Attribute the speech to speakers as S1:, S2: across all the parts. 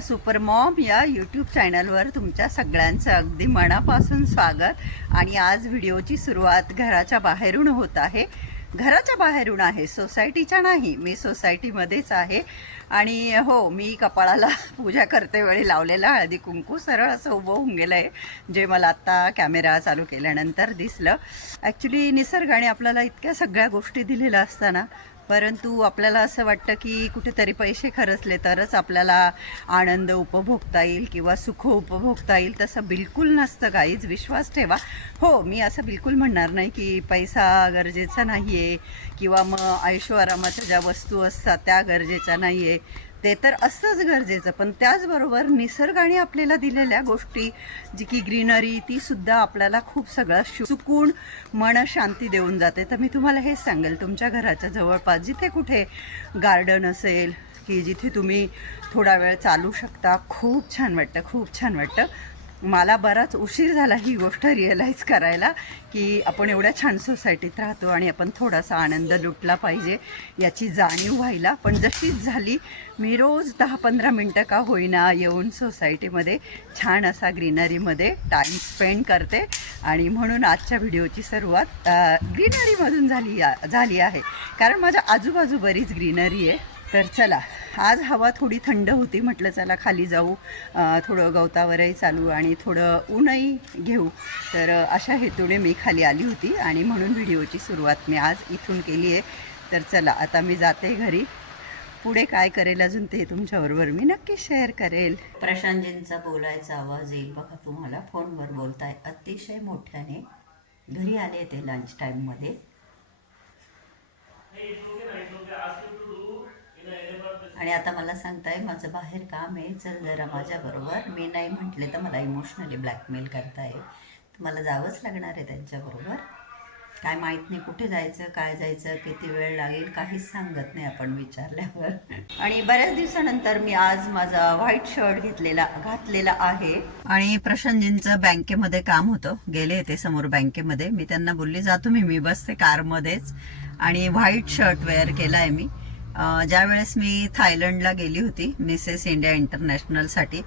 S1: Super Maugham या YouTube चॅनलवर तुमच्या सगळ्यांचं अगदी मनापासून स्वागत. आणि आज व्हिडिओची सुरुवात घराच्या बाहेरून होत आहे. घराच्या बाहेरून आहे सोसायटीच्या नाही मी सोसायटीमध्येच आहे. आणि हो मी कपाळाला पूजा करते वेळी लावलेला हळदी कुंकू सरळ असं उभं होऊन गेलं आहे जे मला आत्ता कॅमेरा चालू केल्यानंतर दिसलं. ॲक्च्युली निसर्गाने आपल्याला इतक्या सगळ्या गोष्टी दिलेल्या असताना परंतु आपल्याला असं वाटतं की कुठेतरी पैसे खरचले तरच आपल्याला आनंद उपभोगता येईल किंवा सुख उपभोगता येईल तसं बिलकुल नसतं काहीच. विश्वास ठेवा. हो मी असं बिलकुल म्हणणार नाही की पैसा गरजेचा नाही आहे किंवा मग ऐशोआरामाच्या ज्या वस्तू असतात त्या गरजेच्या नाही आहे ते तर असंच गरजेचं. पण त्याचबरोबर निसर्गाने आपल्याला दिलेल्या गोष्टी जी की ग्रीनरी ती सुद्धा आपल्याला खूप सगळं सुकून मन शांती देऊन जाते. तर मी तुम्हाला हेच सांगेल. तुमच्या घराच्या जवळपास जिथे कुठे गार्डन असेल की जिथे तुम्ही थोडा वेळ चालू शकता खूप छान वाटतं खूप छान वाटतं. मला बराच उशीर झाला ही गोष्ट रिअलाईज करायला की आपण एवढ्या छान सोसायटीत राहतो आणि आपण थोडासा आनंद लुटला पाहिजे याची जाणीव व्हायला. पण जशीच झाली मी रोज दहा पंधरा मिनटं का होईना येऊन सोसायटीमध्ये छान असा ग्रीनरीमध्ये टाईम स्पेंड करते आणि म्हणून आजच्या व्हिडिओची सुरुवात ग्रीनरीमधून झाली झाली आहे. कारण माझ्या आजूबाजू बरीच ग्रीनरी आहे. तर चला आज हवा थोडी थंड होती म्हटलं चला खाली जाऊ थोडं गवतावरही चालू आणि थोडं ऊनही घेऊ. तर अशा हेतूने मी खाली आली होती आणि म्हणून व्हिडिओची सुरुवात मी आज इथून केली आहे. तर चला आता मी जाते घरी. पुढे काय करेल अजून ते तुमच्याबरोबर मी नक्की शेअर करेल. प्रशांतजींचा बोलायचा आवाज येईल. बघा तुम्हाला फोनवर बोलताय. अतिशय मोठ्याने घरी आले ते लंच टाईममध्ये आणि आता मला सांगताय माझं बाहेर काम आहे चल जरा माझ्याबरोबर मी नाही म्हटले तर मला इमोशनली ब्लॅकमेल करताय. तर मला जावंच लागणार आहे त्यांच्याबरोबर काय माहीत नाही कुठे जायचं काय जायचं किती वेळ लागेल काहीच सांगत नाही आपण विचारल्यावर. आणि बऱ्याच दिवसानंतर मी आज माझा व्हाईट शर्ट घेतलेला घातलेला आहे. आणि प्रशांतजींचं बँकेमध्ये काम होतं. गेले ते समोर बँकेमध्ये. मी त्यांना बोलली जा तुम्ही मी बसते कारमध्येच. आणि व्हाईट शर्ट वेअर केलाय मी. ज्यावेळेस मी थायलंडला गेली होती मिसेस इंडिया इंटरनॅशनलसाठी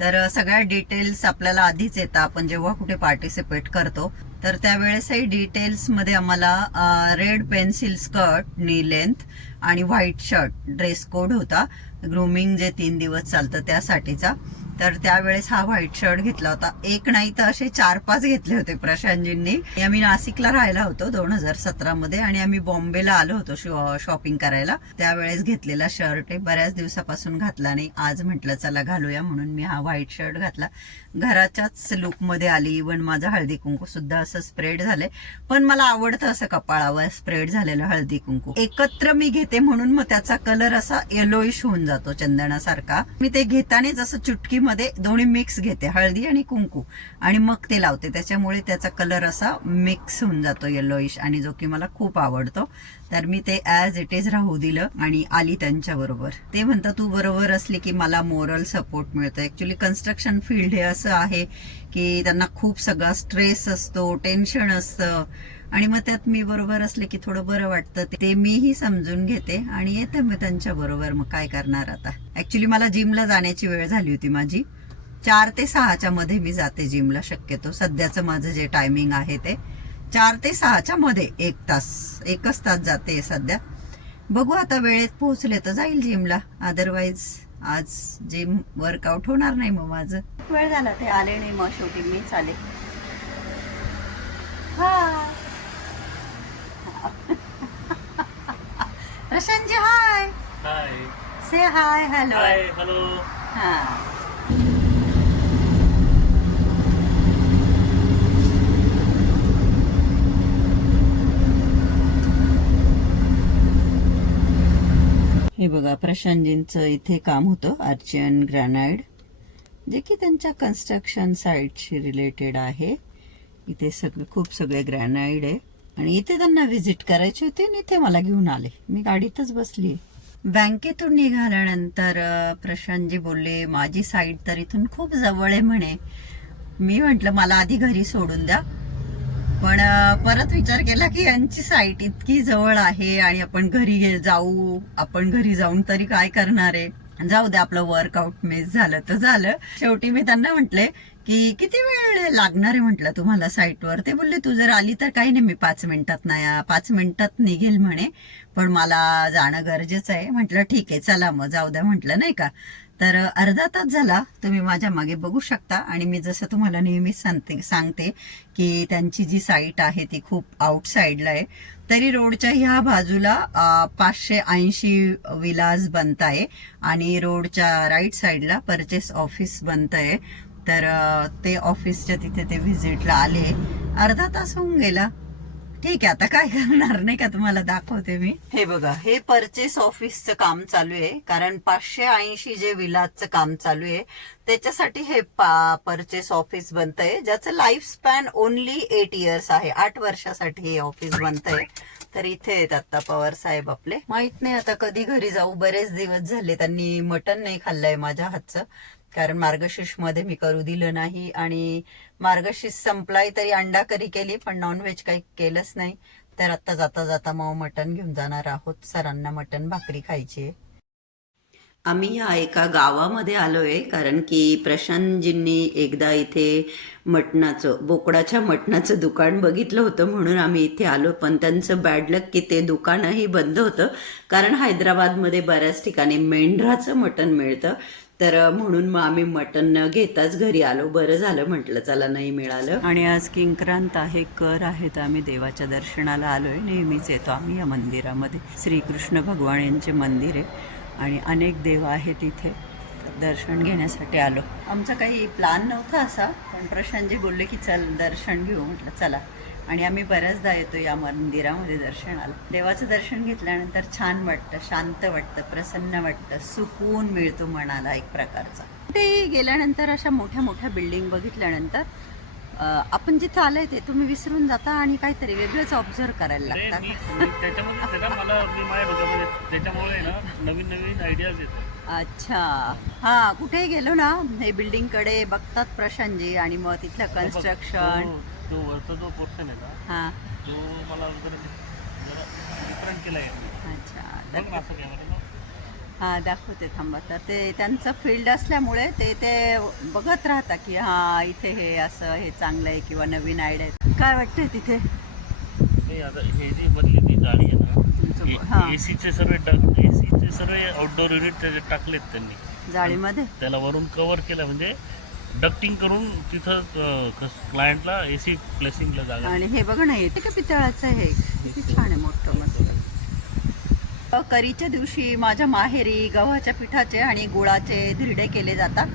S1: तर सगळ्या डिटेल्स आपल्याला आधीच येतात. आपण जेव्हा कुठे पार्टिसिपेट करतो तर त्यावेळेसही डिटेल्समध्ये आम्हाला red pencil skirt knee length आणि व्हाईट शर्ट ड्रेस कोड होता. ग्रूमिंग जे तीन दिवस चालतं त्यासाठीचा. तर त्यावेळेस हा व्हाईट शर्ट घेतला होता. एक नाही तर असे चार पाच घेतले होते प्रशांतजींनी आम्ही नाशिकला राहायला होतो दोन हजार सतरा मध्ये आणि आम्ही बॉम्बेला आलो होतो शॉपिंग करायला. त्यावेळेस घेतलेला शर्ट आहे. बऱ्याच दिवसापासून घातला नाही. आज म्हटलं चला घालूया. म्हणून मी हा व्हाईट शर्ट घातला. घराच्याच लुकमध्ये आली. इवन माझं हळदी कुंकू सुद्धा असं स्प्रेड झालंय. पण मला आवडतं असं कपाळावर स्प्रेड झालेलं हळदी कुंकू. एकत्र मी घेते म्हणून मग त्याचा कलर असा येलोइश होऊन जातो चंदनासारखा. मी ते घेतानाच असं मध्ये दोन्ही मिक्स घेते हळदी आणि कुंकू. आणि मग ते लावते. त्याच्यामुळे त्याचा कलर असा मिक्स होऊन जातो येलोइश आणि जो की मला खूप आवडतो. तर मी ते ॲज इट इज राहू दिलं आणि आली त्यांच्याबरोबर ते म्हणतात तू बरोबर असली की मला मोरल सपोर्ट मिळतो. ऍक्च्युली कन्स्ट्रक्शन फील्ड हे असं आहे की त्यांना खूप सगळा स्ट्रेस असतो टेन्शन असतं. आणि मग त्यात मी बरोबर असले की थोडं बरं वाटतं ते मीही समजून घेते आणि येते मग त्यांच्या बरोबर. मग काय करणार आता? ऍक्च्युली मला जिमला जाण्याची वेळ झाली होती माझी. चार ते सहाच्या मध्ये मी जाते जिमला शक्यतो. सध्याचं माझं जे टायमिंग आहे ते चार ते सहाच्या मध्ये एक तास एकच तास जाते सध्या. बघू आता वेळेत पोहोचले तर जाईल जिमला. अदरवाईज आज जिम वर्कआउट होणार नाही मग माझं. वेळ झाला ते आले नाही मग शेवटी मी हा. प्रशांतजी हाय.
S2: हाय.
S1: से हाय हॅलो
S2: हाय हॅलो
S1: हा. हे बघा प्रशांतजींचं इथे काम होतं आर्चियन ग्रॅनाइड जे की त्यांच्या कन्स्ट्रक्शन साईटशी रिलेटेड आहे. इथे सगळे खूप सगळे ग्रॅनाइड आहे. आणि इथे त्यांना व्हिजिट करायची होती आणि इथे मला घेऊन आले. मी गाडीतच बसली बँकेतून निघाल्यानंतर प्रशांतजी बोलले माझी साईट तर इथून खूप जवळ आहे म्हणे. मी म्हंटल मला आधी घरी सोडून द्या. पण परत विचार केला की यांची साईट इतकी जवळ आहे आणि आपण घरी जाऊ. आपण घरी जाऊन तरी काय करणार आहे? जाऊ दे आपलं वर्कआउट मिस झालं तर झालं. शेवटी मी त्यांना म्हटले की किती वेळ लागणार आहे म्हटलं तुम्हाला साईटवर? ते बोलले तू जर आली तर काही नाही मी पाच मिनिटात नाही पाच मिनिटात निघेल म्हणे. पण मला जाणं गरजेचं आहे. म्हटलं ठीक आहे चला मग जाऊ द्या म्हटलं नाही का? तर अर्धा तास झाला तुम्ही माझ्या मागे बघू शकता. आणि मी जसं तुम्हाला नेहमीच सांगते सांगते की त्यांची जी साईट आहे ती खूप आउटसाईडला आहे. तरी रोडच्या ह्या बाजूला पाचशे ऐंशी विलास बनत आहे आणि रोडच्या राईट साईडला परचेस ऑफिस बनत आहे तर ते ऑफिसच्या तिथे ते व्हिजिटला आले. अर्धा तास होऊन गेला. ठीक आहे आता काय करणार? नाही का तुम्हाला दाखवते मी. हे बघा हे परचेस ऑफिसचं काम चालू आहे. कारण पाचशे ऐंशी जे विलाजचं काम चालू आहे त्याच्यासाठी हे परचेस ऑफिस बनतंय ज्याचं life span only eight years आहे. आठ वर्षासाठी हे ऑफिस बनतंय. तर इथे आहेत आता पवार साहेब आपले. माहीत नाही आता कधी घरी जाऊ. बरेच दिवस झाले त्यांनी मटन नाही खाल्लंय माझ्या हातचं. कारण मार्गशीर्षमध्ये मी करू दिलं नाही आणि मार्गशीर्ष संपलाय तरी अंडा करी केली पण नॉनव्हेज काही केलंच नाही. तर आता जाता जाता मग मटण घेऊन जाणार आहोत. सरांना मटण भाकरी खायची आहे. आम्ही या एका गावामध्ये आलो आहे कारण की प्रशांतजींनी एकदा इथे मटणाचं बोकडाच्या मटणाचं दुकान बघितलं होतं म्हणून आम्ही इथे आलो. पण त्यांचं बॅडलक की ते दुकानही बंद होतं. कारण हैदराबादमध्ये बऱ्याच ठिकाणी मेंढराचं मटण मिळतं. तर म्हणून मग आम्ही मटण न घेताच घरी आलो. बरं झालं म्हटलं चला नाही मिळालं. आणि आज किंक्रांत आहे कर आहेत आम्ही देवाच्या दर्शनाला आलो आहे नेहमीच येतो आम्ही या मंदिरामध्ये. श्रीकृष्ण भगवान यांचे मंदिर आहे. आणि अनेक देव आहेत इथे. दर्शन घेण्यासाठी आलो. आमचा काही प्लान नव्हता असा पण प्रशांतजी बोलले की चल दर्शन घेऊ. म्हटलं चला. आणि आम्ही बऱ्याचदा येतो या मंदिरामध्ये दर्शनाला. देवाचं दर्शन घेतल्यानंतर छान वाटतं शांत वाटतं प्रसन्न वाटतं सुकून मिळतो मनाला एक प्रकारचा. ते गेल्यानंतर अशा मोठ्या मोठ्या बिल्डिंग बघितल्यानंतर आपण जिथं आलंय ते तुम्ही विसरून जाता आणि काहीतरी वेगळंच ऑब्झर्व करायला लागतात
S2: त्याच्यामध्ये मला मी माझ्या डोक्यामध्ये त्याच्यामुळे ना नवीन नवीन आयडियाज येतात.
S1: अच्छा. हा कुठेही गेलो ना हे बिल्डिंगकडे बघतात प्रशांतजी आणि मग तिथलं कन्स्ट्रक्शन
S2: तो- तो वरचा जो पोर्शन आहे ना
S1: हा.
S2: तो मला जरा जरा डिफरंट केला आहे.
S1: अच्छा.
S2: असं कॅमेरा
S1: हा दाखवते थांबा. तर ते त्यांचं फील्ड असल्यामुळे ते ते बघत राहतात की हा इथे हे असं हे चांगलं आहे किंवा नवीन आयडिया काय वाटतंय तिथे?
S2: हे जी मधली ती गाडी आहे
S1: हा.
S2: ना एसीचे सर्व एसीचे सर्व आउटडोर युनिट त्याच्यात टाकलेत त्यांनी.
S1: जाळीमध्ये
S2: त्याला वरून कव्हर केलं म्हणजे डक्टिंग करून तिथं क्लायंटला एसी प्लेसिंगला जागा.
S1: आणि हे बघ ना येते का पितळाचं आहे? किती छान आहे मोठं मस्त. करीच्या दिवशी माझ्या माहेरी गव्हाच्या पिठाचे आणि गुळाचे धिरडे केले जातात.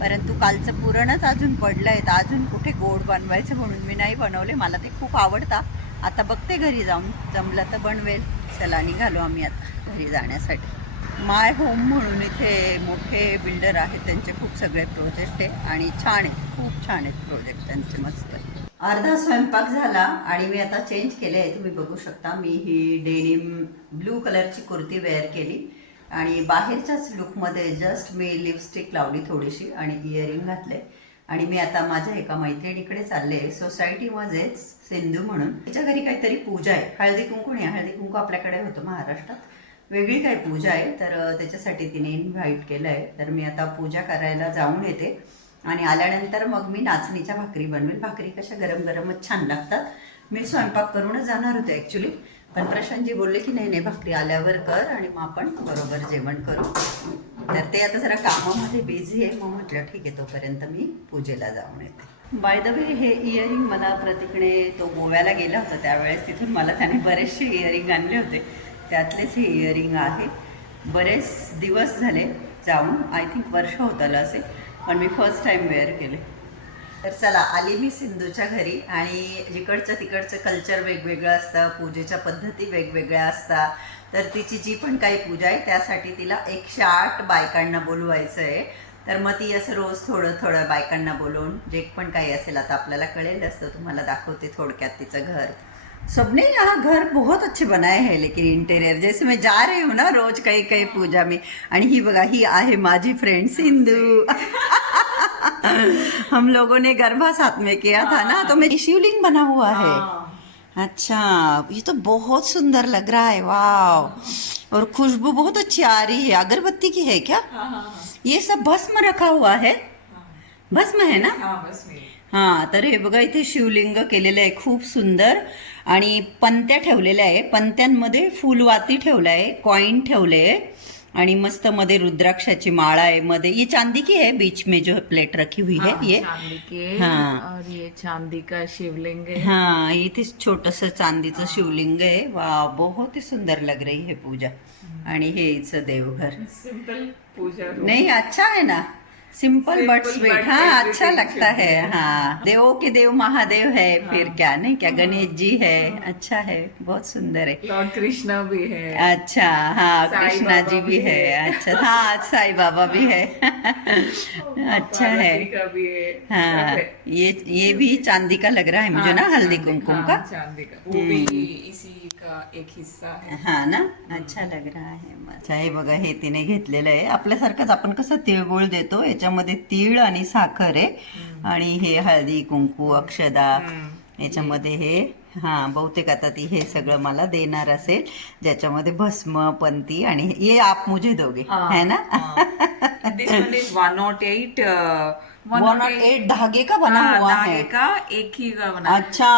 S1: परंतु कालचं पुरणच अजून पडलंय तर अजून कुठे गोड बनवायचं म्हणून मी नाही बनवले. मला ते खूप आवडतात. आता बघते घरी जाऊन. जमलं तर बनवेल. चला निघालो आम्ही आता घरी जाण्यासाठी. माय होम म्हणून इथे मोठे बिल्डर आहेत. त्यांचे खूप सगळे प्रोजेक्ट आहे आणि छान आहेत. खूप छान आहेत प्रोजेक्ट त्यांचे मस्त. अर्धा स्वयंपाक झाला आणि मी आता चेंज केले आहे तुम्ही बघू शकता मी ही डेनिम ब्लू कलरची कुर्ती वेअर केली. आणि बाहेरच्याच लुकमध्ये जस्ट मी लिपस्टिक लावली थोडीशी आणि इयरिंग घातले आणि मी आता माझ्या एका मैत्रिणीकडे चालले. सोसायटीमध्येच सिंधू म्हणून. तिच्या घरी काहीतरी पूजा आहे. हळदी कुंकू नाही हळदी कुंकू आपल्याकडे होतं महाराष्ट्रात. वेगळी काही पूजा आहे तर त्याच्यासाठी तिने इन्व्हाइट केलं आहे तर मी आता पूजा करायला जाऊन येते. आणि आल्यानंतर मग मी नाचणीच्या भाकरी बनवेल. भाकरी कशा गरम गरमच छान लागतात. मी स्वयंपाक करूनच जाणार होते ॲक्च्युली पण प्रशांतजी बोलले की नाही नाही भाकरी आल्यावर कर आणि मग आपण बरोबर जेवण करू. तर ते आता जरा कामामध्ये बिझी आहे. मग म्हटलं ठीक आहे तोपर्यंत मी पूजेला जाऊन येते. बाय द वे हे इयरिंग मला प्रतीकने तो गोव्याला गेला होता. त्यावेळेस तिथून मला त्याने बरेचसे इयरिंग आणले होते. त्यातलेच हे इयरिंग आहे. बरेच दिवस झाले जाऊन. आय थिंक वर्ष होत आलं असेल. पण मी फर्स्ट टाइम वेअर केले. तर चला आली मी सिंधूच्या घरी आणि जिकडचं तिकडचं कल्चर वेगवेगळं असतं पूजेच्या पद्धती वेगवेगळ्या असतात. तर तिची जी पण काही पूजा आहे त्यासाठी तिला एकशे आठ बायकांना बोलवायचं आहे तर मग ती असं रोज थोडं थोडं बायकांना बोलवून जे पण काही असेल आता आपल्याला कळेल असतं तुम्हाला दाखवते थोडक्यात तिचं घर. सबने यहाँ घर बहुत अच्छे बनाए हैं लेकिन इंटेरियर जैसे मैं जा रही हूँ ना रोज काही काही पूजा में आणि ही बघा ही आहे माझी फ्रेंड सिंधू. हम लोगों ने गरबा साथ में किया था ना तो मैं शिवलिंग बना हुआ है। अच्छा ये तो बहुत सुंदर लग रहा है वाह और खुशबू बहुत अच्छी आ रही है अगरबत्ती की है क्या? ये सब भस्म रखा हुआ है? भस्म है ना? हा तर हे बघा इथे शिवलिंग केलेलं आहे खूप सुंदर. आणि पंत्या ठेवलेल्या आहे. पंत्यांमध्ये फुलवाती ठेवला आहे कॉइन ठेवले आहे. आणि मस्त मध्ये रुद्राक्षाची माळा आहे मध्ये ये चांदी की है बीच में जो प्लेट रखी हुई है ये.
S3: चांदी के
S1: हाँ।
S3: और ये चांदी का शिवलिंग है.
S1: हाँ इथे छोटस चांदीचं शिवलिंग आहे. वा बहुत ही सुंदर लग रही है पूजा. आणि हे हिचं देवघर.
S3: सिंपल पूजा
S1: नहीं अच्छा है ना. सिंपल बट स्वीट हाँ अच्छा लगता है हाँ। देवों के देव महादेव है फिर क्या नहीं क्या गणेश जी है अच्छा है बहुत सुंदर है।
S3: लॉर्ड कृष्णा भी है।
S1: अच्छा हाँ कृष्णा जी भी है
S3: है।
S1: अच्छा हाँ साई बाबा भी है। अच्छा है।
S3: भी है
S1: हाँ ये ये भी चांदी का लग रहा है मुझे ना
S3: हाँ,
S1: हल्दी कुमकुम
S3: हाँ,
S1: का।
S3: चांदी का वो भी इसी का एक हिस्सा है
S1: हा ना? अच्छा लग रहा है अच्छा हे बघा हे तिने घेतलेलं आहे. आपल्यासारखंच आपण कसं तिळगुळ देतो? याच्यामध्ये तीळ आणि साखर आहे. आणि हे हळदी कुंकू अक्षदा याच्यामध्ये हे हा बहुतेक आता ती हे सगळं मला देणार असेल. ज्याच्यामध्ये भस्म पंती आणि ये आप मुझे दोगे. है. ना?
S3: This one is 108 uh,
S1: one eight धागे का बना
S3: हाँ,
S1: हुआ
S3: धागे
S1: है।
S3: का एक ही का बना
S1: अच्छा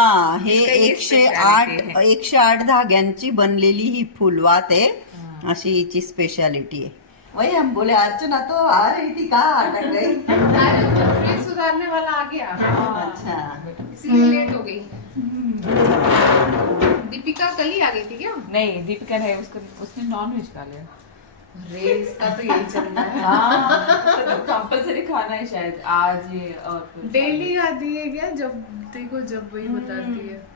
S1: हे एकशे आठ एकशे आठ धाग्यांची बनलेली ही फुलवात आहे अशी हिची स्पेशालिटी आहे. वही हम बोले अर्चना तो आ रही थी कहा अटक गई?
S4: फ्रिज सुधारने वाला आ गया।
S1: अच्छा।
S4: इसलिए लेट हो गई। दीपिका कल ही आ गई थी क्या?
S3: नहीं दीपिका है उसको उसने नॉन वेज खा लिया।
S4: अरे इसका तो यही चल रहा है।
S3: हाँ। कंपलसरी खाना है शायद आज ये और
S4: डेली आती है क्या? जब देखो जब वही बताती है।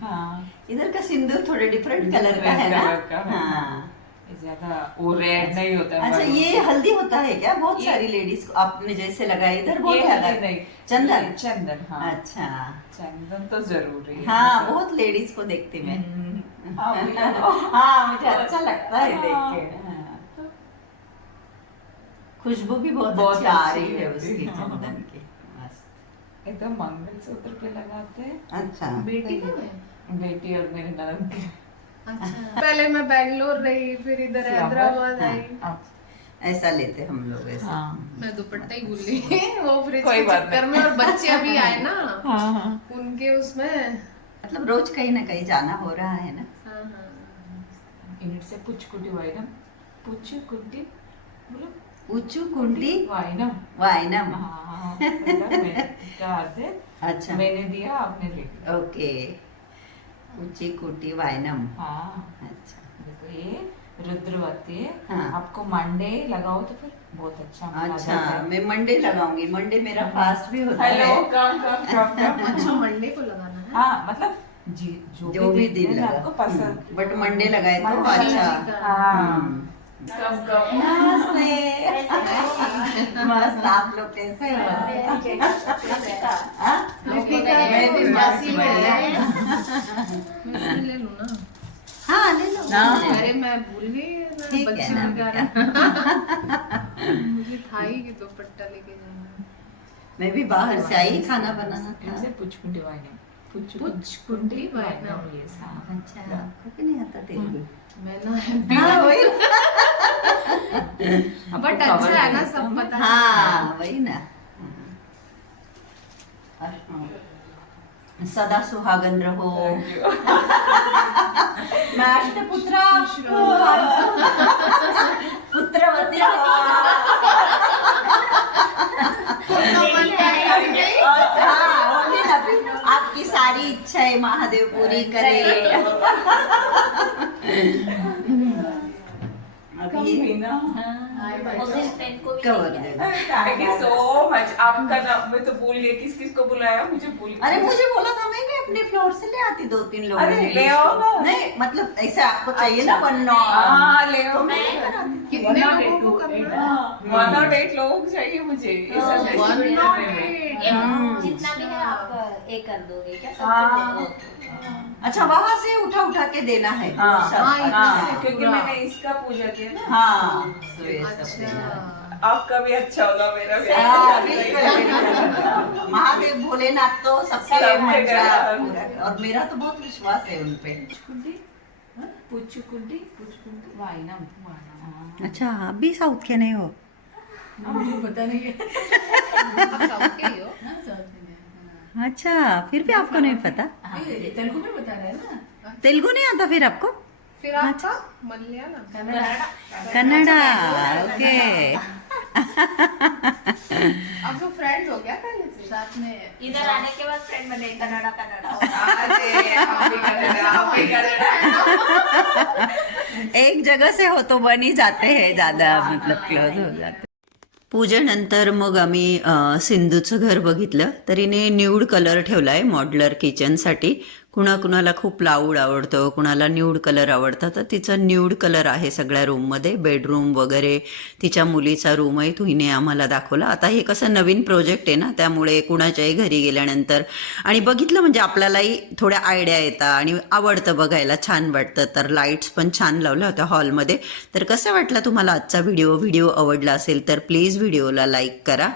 S3: हाँ।
S1: इधर का सिंदूर थोड़े डिफरेंट कलर का है ना?
S3: का है।
S1: हाँ।
S3: ज़्यादा वो रेड नहीं होता है
S1: अच्छा ये हल्दी होता है क्या? बहुत सारी लेडीज़ को आपने जैसे लगाया इधर बहुत
S3: ये हल्दी नहीं।
S1: चंदन?
S3: चंदन हाँ।
S1: अच्छा।
S3: चंदन तो ज़रूरी है।
S1: हाँ बहुत लेडीज़ को देखती मैं।
S3: हम्म, हाँ,
S1: मुझे अच्छा लगता है देख
S3: हाँ।
S1: के हाँ। खुशबू भी बहुत,
S3: बहुत
S1: आ रही है। उसकी
S3: हाँ।
S1: चंदन की। मस्त।
S3: एकदम मंगलसूत्र पे लगाते हैं।
S1: अच्छा।
S4: बेटी का है।
S3: बेटी और मेरे ननद के
S4: अच्छा। पहले मैं बैंगलोर रही फिर इधर हैदराबाद आई।
S3: हाँ,
S1: ऐसा लेते हम लोग ऐसा।
S3: हाँ।
S4: मैं दुपट्टा ही भूल गई। वो फ्रिज के चक्कर में और बच्चे अभी आए ना।
S3: हाँ हाँ।
S4: उनके उसमें।
S1: मतलब रोज कहीं ना कहीं जाना हो रहा है ना।
S3: यूनिट से पुचकुटी पुचकुटी बोलो वाइनम।
S1: वायनम
S3: हाँ मतलब मैं- इसका अर्थ है?
S1: अच्छा।
S3: मैंने दिया आपने ले
S1: ओके। कुटी वायनम
S3: हाँ।
S1: अच्छा।
S3: देखो ये रुद्रवती है।
S1: हाँ।
S3: आपको मंडे लगाओ तो फिर बहुत अच्छा
S1: अच्छा मैं मंडे लगाऊँगी। मंडे मेरा फास्ट भी होता
S3: हेलो
S1: है।
S3: कम कम कम कम
S4: अच्छा मंडे को लगाना है।
S3: हाँ मतलब जी जो,
S1: जो भी दिन लगा।
S3: आपको पसंद।
S1: बट मंडे लगाए तो अच्छा।
S3: हाँ।
S1: हम्म। मस्त आप लोग कैसे हो? हाँ? मैं भी मस्त बढ़िया।
S4: है। ले लूँ ना?
S1: हाँ ले लो।
S4: अरे मैं भूल गई मैं
S1: ठीक है ना,
S4: मुझे था ही। कि दुपट्टा लेके जाना।
S1: मैं भी बाहर से आई खाना बनाना था।
S3: वाइनम
S4: पुचकुंडी।
S3: यस हाँ
S1: अच्छा आपको भी नहीं आता तेलुगु
S4: मैं ना
S1: हाँ वही
S4: बट अच्छा है ना सब पता हाँ
S1: वही ना सदा सुहागन रहो मैं अष्टपुत्रा पुत्रवती इच्छाएं महादेव पूरी करे. अभी ये
S3: ना
S1: कवर दे दो।
S3: थैंक यू सो मच आपका नाम मैं तो भूल गई किस किस को बुलाया मुझे भूल गई।
S1: अरे मुझे बोला था मैं भी अपने फ्लोर से ले आती दो तीन लोग
S3: अरे, ले आओ ना।
S1: नहीं मतलब ऐसे आपको चाहिए ना वन
S3: हाँ ले
S1: तो मैं नहीं बनाती
S4: कितने लोगों को करना है।
S3: वन और एट लोग चाहिए मुझे। ये सब
S4: वन नॉट
S3: में।
S5: जितना भी है आप एक कर दोगे। क्या
S3: हाँ।
S1: अच्छा वहाँ से उठा उठा के देना है।
S3: हाँ,
S1: सब,
S4: हाँ,
S1: अच्छा।
S3: हाँ, क्योंकि मैंने इसका पूजा किया ना।
S1: हाँ। तो ये सब
S4: अच्छा।
S3: आपका भी अच्छा होगा मेरा भी
S1: हाँ,
S3: अच्छा।
S1: महादेव भोलेनाथ तो सबसे
S3: सबके
S1: अच्छा और मेरा तो बहुत विश्वास है उन पे।
S4: पुच्चुकुंडी पुच्चुकुंडी वाइनम वाइनम
S1: अच्छा आप भी साउथ के नहीं हो?
S4: मुझे पता नहीं है आप साउथ के ही हो ना साउथ में
S1: अच्छा फिर भी आपको नहीं पता?
S4: तेलुगु में बता रहे ना।
S1: तेलुगु नहीं आता फिर आपको?
S4: फिर आपका मलयालम। कन्नड़ा।
S1: कन्नड़ा ओके।
S4: आप लोग फ्रेंड्स हो गया पहले से। साथ में
S5: इधर आने के बाद फ्रेंड बने कनाडा कनाडा
S3: अरे, आप भी करेगा, आप भी करेगा।
S1: एक जगह से हो तो बन ही जाते हैं ज़्यादा मतलब क्लोज हो जाते पूजेनंतर मग आम्ही सिंधूचं घर बघितलं. तर हिने न्यूड कलर ठेवला आहे मॉड्युलर किचनसाठी. कुणाकुणाला खूप लाऊड आवडतं कुणाला न्यूड कलर आवडतं. तर तिचं न्यूड कलर आहे सगळ्या रूममध्ये बेडरूम वगैरे. तिच्या मुलीचा रूमही हिने आम्हाला दाखवला. आता हे कसं नवीन प्रोजेक्ट आहे ना त्यामुळे कुणाच्याही घरी गेल्यानंतर. आणि बघितलं म्हणजे आपल्यालाही थोड्या आयडिया येतात आणि आवडतं बघायला छान वाटतं. तर लाईट्स पण छान लावल्या होत्या हॉलमध्ये तर कसं वाटलं तुम्हाला आजचा व्हिडिओ व्हिडिओ आवडला असेल तर प्लीज व्हिडिओला लाईक करा.